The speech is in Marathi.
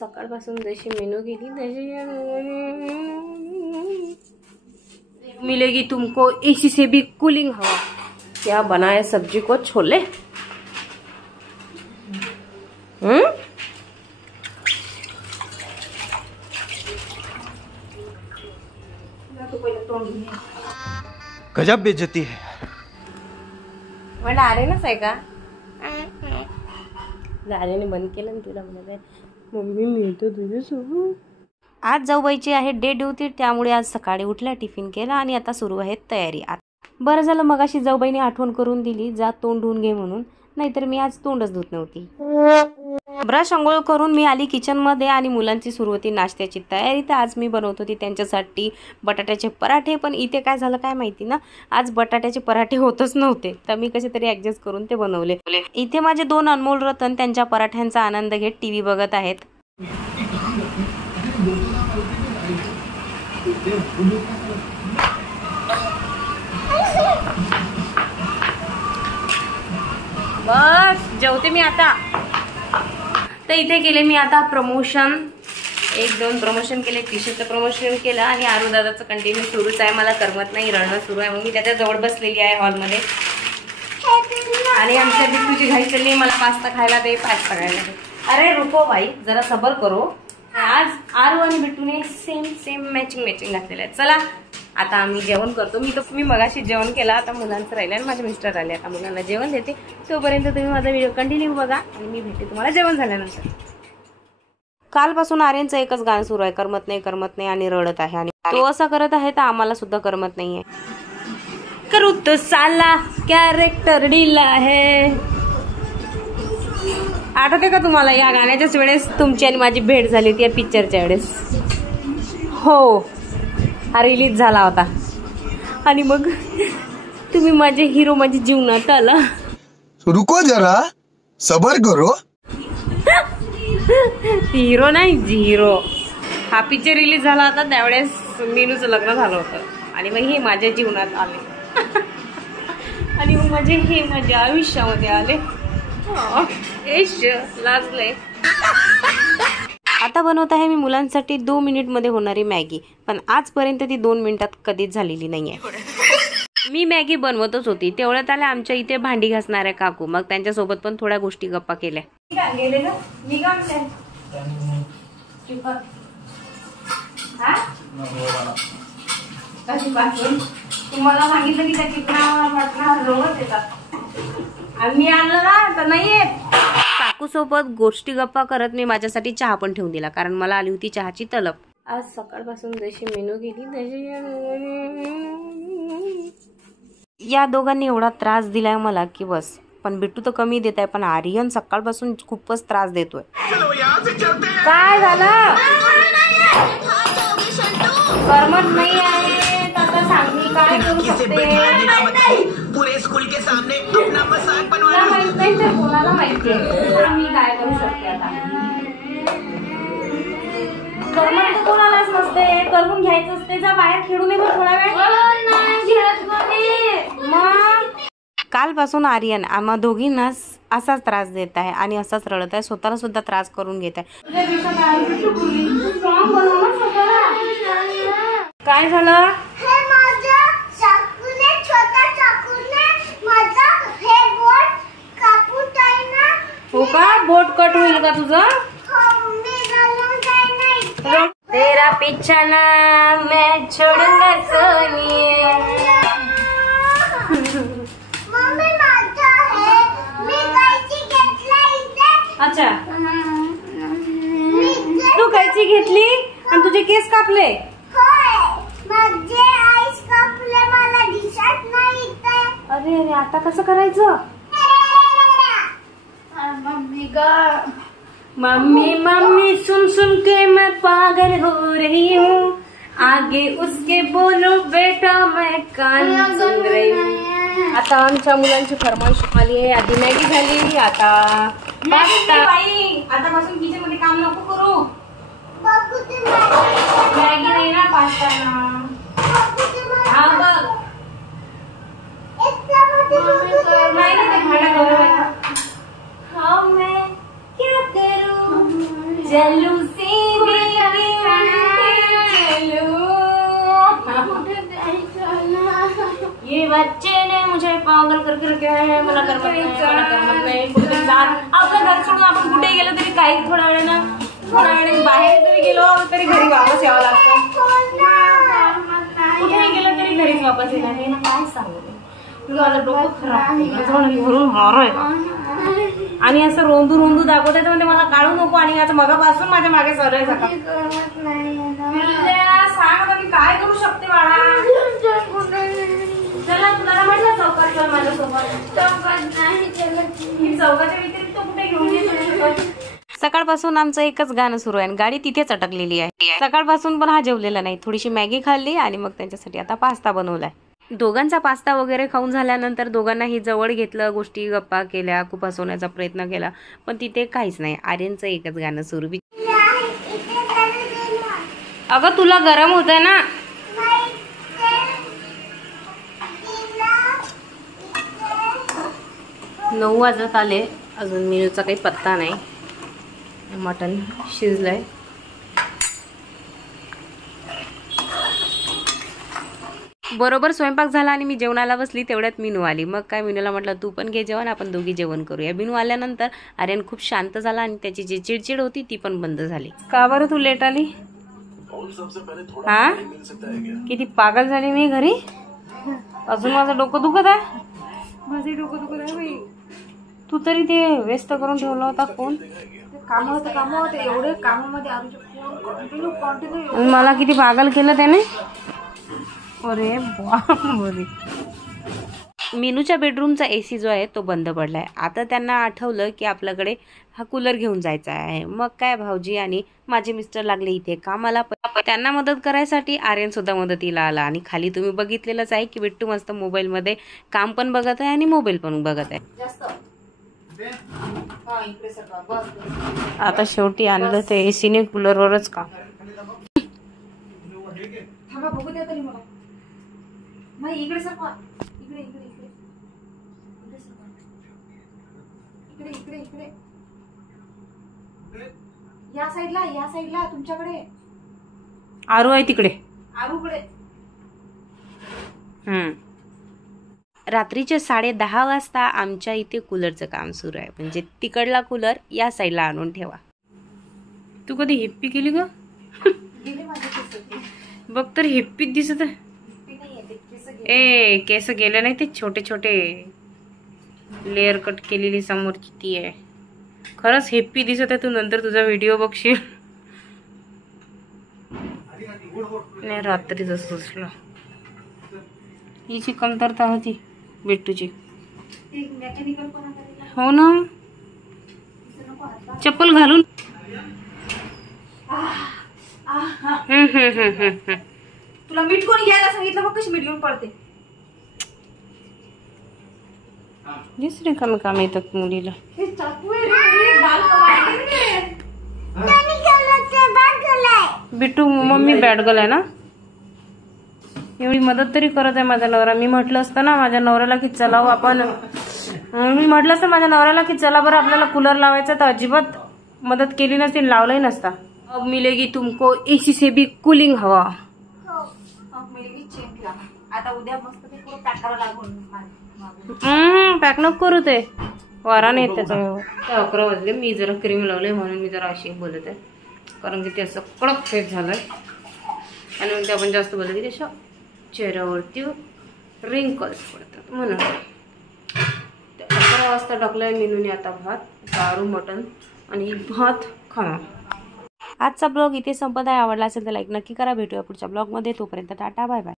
सकाळपासून जशी मेनू गेली तशी मिलेगी तुमको एसी से भी कूलिंग हवा। क्या बनाए सब्जी को छोले। गजब बेइज्जती है। मला आरेनच आहे का? आरेने बंद केलं ना तुला म्हणत आहे मम्मी मिळतो तुझ्यासोबत। आज जाऊबाईची आहे डे ड्युटी, त्यामुळे आज सकाळी उठल्या, टिफिन केला आणि आता सुरू आहे तयारी। बरं झालं मगाशी जाऊबाईने आठवण करून दिली जा तोंड धुवून घे म्हणून, नाहीतर मी आज तोंडच धुत नव्हती। ब्रश अंघोळ करून मी आली किचन मध्ये आणि मुलांची सुरू होती नाश्त्याची तयारी। तर आज मी बनवत होती त्यांच्यासाठी बटाट्याचे पराठे, पण इथे काय झालं काय माहिती ना, आज बटाट्याचे पराठे होतच नव्हते, तर मी कसे तरी ऍडजस्ट करून ते बनवले। इथे माझे दोन अनमोल रतन त्यांच्या पराठ्यांचा आनंद घेत टीव्ही बघत आहेत। बस जेवते मी आता। तर इथे केले मी आता प्रमोशन, 1-2 प्रमोशन केले, टी-शर्टचं प्रमोशन केलं आणि आरुदादाचं कंटिन्यू सुरूच आहे। मला करमत नाही, रडणं सुरू आहे, मग मी त्याच्या जवळ बसलेली आहे हॉलमध्ये। आणि आमच्या बिट्टूची घाई चालली, मला पास्ता खायला दे, पास्ता खायला दे। अरे रुको भाई जरा सबर करो। आज आरू आणि बिट्टूने सेम मॅचिंग घातलेलं आहे। चला आता आम्ही जेवण करतो। मी मगाशी जेवण केला, आता मुलांचं राहिलं आणि माझे मिस्टर आले, आता मुलांना जेवण देते। तोपर्यंत तुम्ही माझा व्हिडिओ कंटिन्यू बघा आणि मी भेटते तुम्हाला जेवण झाल्यानंतर। कालपासून आर्यनचं एकच गाणं सुरू आहे, करमत नाही आणि रडत आहे, आणि तो असा करत आहे तर आम्हाला सुद्धा करमत नाहीये। करू तो साला कॅरेक्टर ढिला है। आठवते का तुम्हाला या गाण्याच्याच वेळेस तुमची आणि माझी भेट झाली होती, या पिक्चरच्या वेळेस? हो, हा रिलीज झाला होता आणि मग तुम्ही माझे हिरो माझ्या जीवनात आला। रुको जरा सबर करो। हिरो नाही झिरो। हा पिक्चर रिलीज झाला होता त्यावेळेस मीनूचं लग्न झालं होतं आणि मग हे माझ्या जीवनात आले आणि मग हे माझ्या आयुष्यामध्ये आले। लाजलंय। आता बनवत आहे मी मुलांसाठी 2 मिनिटमध्ये होणारी मॅगी, पण आजपर्यंत ती 2 मिनिटात कधीच झालेली नाहीये। मी मॅगी बनवतच होती, तेवढ्यात आल्या आमच्या इथे भांडी घासणाऱ्या काकू, मग त्यांच्यासोबत पण थोड्या गोष्टी गप्पा केल्या। तुम्हाला सांगितलं की त्या चिकनावर येतात, आम्ही आणलं ना तर नाही येत। काकू सोबत गोष्टी गप्पा करत मी माझ्यासाठी चहा पण ठेवून दिला, कारण मला आली होती चहाची तलब। आज सकाळपासून जशी मेनू गेली तशी या दोघांनी एवढा त्रास दिलाय मला की बस। पण बिट्टू तर कमी देत आहे, पण आर्यन सकाळपासून खूपच त्रास देतोय। काय झालं? करमत नाही आहे तसं सांग, मी काय करू शकते? पूरे स्कूल के सामने अपना मजाक बनवाना माहित नाही तर कोणाला माहिती आहे मी काय करू शकते आता? करमत तर कोणालाच नसते, करून घ्यायचं असते। जा बाहेर खेळून ये थोडा वेळ। मग कालपासून आर्यन आम्हा दोघींना असाच त्रास देत आहे आणि असाच रडत आहे, स्वतःला सुद्धा त्रास करून घेत आहे। काय झालं? हो का? बोट कट होईल का तुझं? तेरा पीछा ना मैं छोड़ूंगा सोनिए। अच्छा, तू कैची घेतली आणि तुझे केस कापले? अरे आता कसं करायचं? मम्मी सुन के मैं पागल हो रही हूँ, आगे उसके बोलो बेटा मैं कान सुन रही हूँ। आता आमच्या मुलांची फरमाईश आली आहे, आधी मॅगी झाली, आता पास्ता। बाई आतापासून किचन मध्ये काम नको करू। मॅगी नाही ना, पास्ता ना। हा बघ नहीं, हाँ मैं क्या करूं, चलू सीधे ये बच्चे ने मुझे पागल करके रखे है. मला करमत नाही. आपलं घर सोडून आपण कुठे गेलो तरी काही थोड्या वेळाने बाहेर जरी गेलो तरी घरी वापस यावं लागतं. कुठेही गेलो तरी घरीच वापस येणार. हे ना काय सांगू तुला, माझं डोकं खराब भरून मारोय. आणि असं रोंदू दाखवते म्हणजे मला काढू नको. आणि आता मगापासून माझ्या मागे सरळ सांग मी काय करू शकते बाळा. चला तुला म्हटलं चौकात चल माझ्यासोबत. मी चौकाच्या व्यतिरिक्त कुठे घेऊन येतो. सकाळपासून आमचं एकच गाणं सुरू आहे. गाडी तिथेच अटकलेली आहे. सकाळपासून पण हा जेवलेला नाही. थोडीशी मॅगी खाल्ली आणि मग त्यांच्यासाठी आता पास्ता बनवलाय. दोघांचा पास्ता वगैरे खाऊन झाल्यानंतर दोघांनाही जवळ घेतलं, गोष्टी गप्पा केल्या, खूप हसवण्याचा प्रयत्न केला. पण तिथे काहीच नाही. आर्यनचं एकच गाणं सुरू. अगं तुला गरम होतंय ना. नऊ वाजत आले, अजून मेनूचा काही पत्ता नाही. मटण शिजलंय. बरोबर स्वयंपाक झाला आणि मी जेवणाला बसली तेवढ्यात मीनू आली. मग काय मीनूला म्हटलं तू पण घे जेवण, आपण दोघी जेवण करूया. मीनू आल्यानंतर आर्यन खूप शांत झाला आणि त्याची जी चिडचिड होती ती पण बंद झाली. का बरं तू लेट आली? हा किती पागल झाली मी घरी. अजून माझं डोकं दुखत आहे. माझे डोकं दुखत आहे बाई. तू तरी ते व्यस्त करून ठेवला होता फोन. काम होते एवढे कामामध्ये कंटिन्यू मला किती पागल केलं त्याने. अरे बापरे. मीनूच्या बेडरूमचा एसी जो आहे तो बंद पडलाय. आता त्यांना आठवलं की आपल्याकडे हा कूलर घेऊन जायचा आहे. मग काय भाऊजी आणि माझे मिस्टर लागले इथे कामाला. त्यांना मदत करायसाठी आर्यन सुद्धा मदतीला आला. आणि खाली तुम्ही बघितलेलंच आहे की बिट्टू मस्त मोबाईल मध्ये काम पण बघत आहे आणि मोबाईल पण बघत आहे. आता शेवटी आणलं ते एसीने कूलरवरच का. थांबा बघू द्या तरी मला. नाही इकडे सरका. इकडे इकडे इकडे इकडे इकडे इकडे या साईडला तुमच्याकडे आरू आहे तिकडे. आरूकडे. रात्रीचे 10:30 वाजता आमच्या इथे कूलरचं काम सुरू आहे. म्हणजे तिकडला कूलर या साईडला आणून ठेवा. तू कधी हेप्पी केली ग? बघ तर हेप्पीत दिसत आहे. ए केस गेले नाही ते छोटे छोटे लेअर कट केलेली समोरची ती आहे. खरंच हेप्पी दिसत आहे. तू नंतर तुझा व्हिडिओ बघशील. नाही रात्रीच सुचलं. हिची कमतरता होती बिट्टूची. हो ना. चप्पल घालून तुला मीठ कोणी घ्यायला सांगितलं? मग कशी मीठ घेऊन पडते. दुसरे कमी काम येतात मुलीला. बिट्टू मम्मी बॅड गर्ल आहे ना. एवढी मदत तरी करत आहे माझा नवरा. मी म्हटलं असतं ना माझ्या नवऱ्याला की चला की चला बरं आपल्याला कूलर लावायचा, तर अजिबात मदत केली नसती, लावलंही नसता. अब मिलेगी तुमको एसी से भी कूलिंग हवा. आता उद्या मस्त ते पूर्ण पॅक करावं लागून. पॅक नको करू ते वारा नाही त्याचा. 11 वाजले. मी जरा क्रीम लावले म्हणून मी जरा अशी बोलत आहे. कारण की ते असं कडक फेस झालंय आणि मग ते आपण जास्त बोलतो की त्याच्या चेहऱ्यावरती रिंकल्स पडतात म्हणून. 11 वाजता टाकलाय मीनूने आता भात, दारू, मटण आणि भात खाणार. आजचा ब्लॉग इथे संपत आहे. आवडला असेल तर लाईक नक्की करा. भेटूया पुढच्या ब्लॉगमध्ये. तोपर्यंत टाटा बाय बाय.